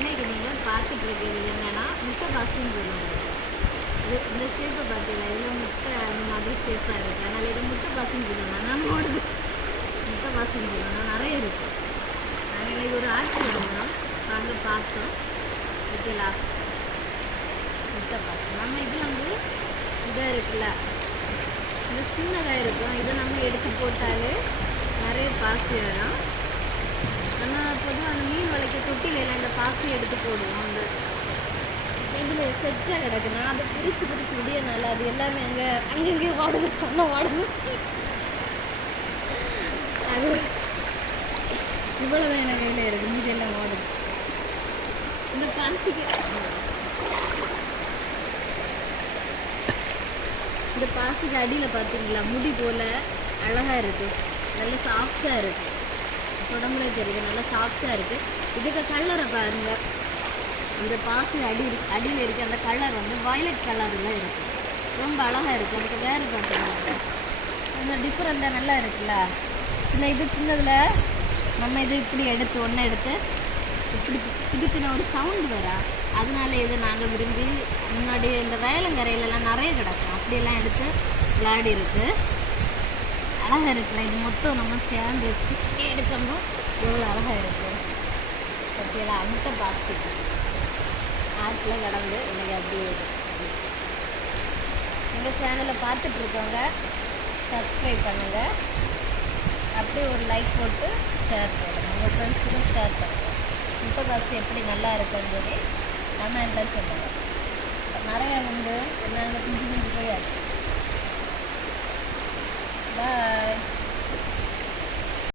இன்னைக்கு நீங்கள் பார்த்துட்டு இருக்கிறது என்னன்னா முட்டை பாசின்னு சொல்லுவாங்க. இந்த ஷேப்பை பார்த்தீங்களா, இதில் முட்டை அந்த மாதிரி ஷேப்பாக இருக்குது. அதனால் இது முட்டை பாசின்னு சொல்லுவாங்க. நம்மளோட முட்டை பாசின்னு சொல்லுவாங்க நிறைய இருக்குது. நாங்கள் இன்றைக்கி ஒரு ஆட்சி இருந்தோம், அங்கே பார்த்தோம். ஓகேலா, முட்டை பாசி நம்ம இதில் வந்து இதாக இருக்குல்ல, இந்த சின்னதாக இருக்கும். இதை நம்ம எடுத்து போட்டாலே நிறைய பாசி வரும். நம்ம பொதுவாக அந்த மீன் வளைக்க தொட்டில இந்த பாசி எடுத்து போடுவோம். அந்த இதில் செட்டாக கிடக்குன்னா அதை பிரித்து விடியனால அது எல்லாமே அங்கங்கேயும் ஓடுது, அம்மா ஓடணும். அது இவ்வளோதான் எனக்கு கையில் இருக்குது, மீது எல்லாம் ஓடுது. இந்த பாசிக்கு இந்த பாசிக்கு அடியில் பார்த்தீங்களா முடி போல் அழகாக இருக்குது, நல்ல சாஃப்டாக இருக்குது. உடம்புல தெரியுது, நல்லா சாஃப்டாக இருக்குது. இதுக்கு கலரை பாருங்கள், இந்த பாசி அடியில் இருக்குது. அந்த கலர் வந்து வயலட் கலரில் இருக்குது, ரொம்ப அழகாக இருக்குது. அதுக்கு வேறு பார்த்தீங்கன்னா கொஞ்சம் டிஃப்ரெண்ட்டாக நல்லா இருக்குல்ல. இந்த இது சின்னதில் நம்ம இது இப்படி ஒன்றை எடுத்து இப்படி இதுக்குன்னு ஒரு சவுண்டு வரா, அதனால இதை நாங்கள் விரும்பி முன்னாடி இந்த வயலங்கரையிலலாம் நிறைய கிடக்கும், அப்படியெல்லாம் எடுத்து விளையாடி இருக்குது. அழகாக இருக்குல்ல. இது மொத்தம் நம்ம சேர்ந்து வச்சு எடுத்தோம்னா எவ்வளோ அழகாக இருக்கும். ஓகேலா, முட்டை பாசி ஆற்றில் கடந்து எனக்கு அப்படி எங்கள் சேனலை பார்த்துட்ருக்கவங்க சப்ஸ்கிரைப் பண்ணுங்கள், அப்படியே ஒரு லைக் போட்டு ஷேர் பண்ணுங்கள், உங்கள் ஃப்ரெண்ட்ஸுக்கும் ஷேர் பண்ணுங்கள். முட்டை பாசி எப்படி நல்லா இருக்குன்னு சொல்லி கமெண்ட்டில் சொல்லுங்கள். நிறையா வந்து நாங்கள் பிஞ்சு போயாச்சு. பாய்.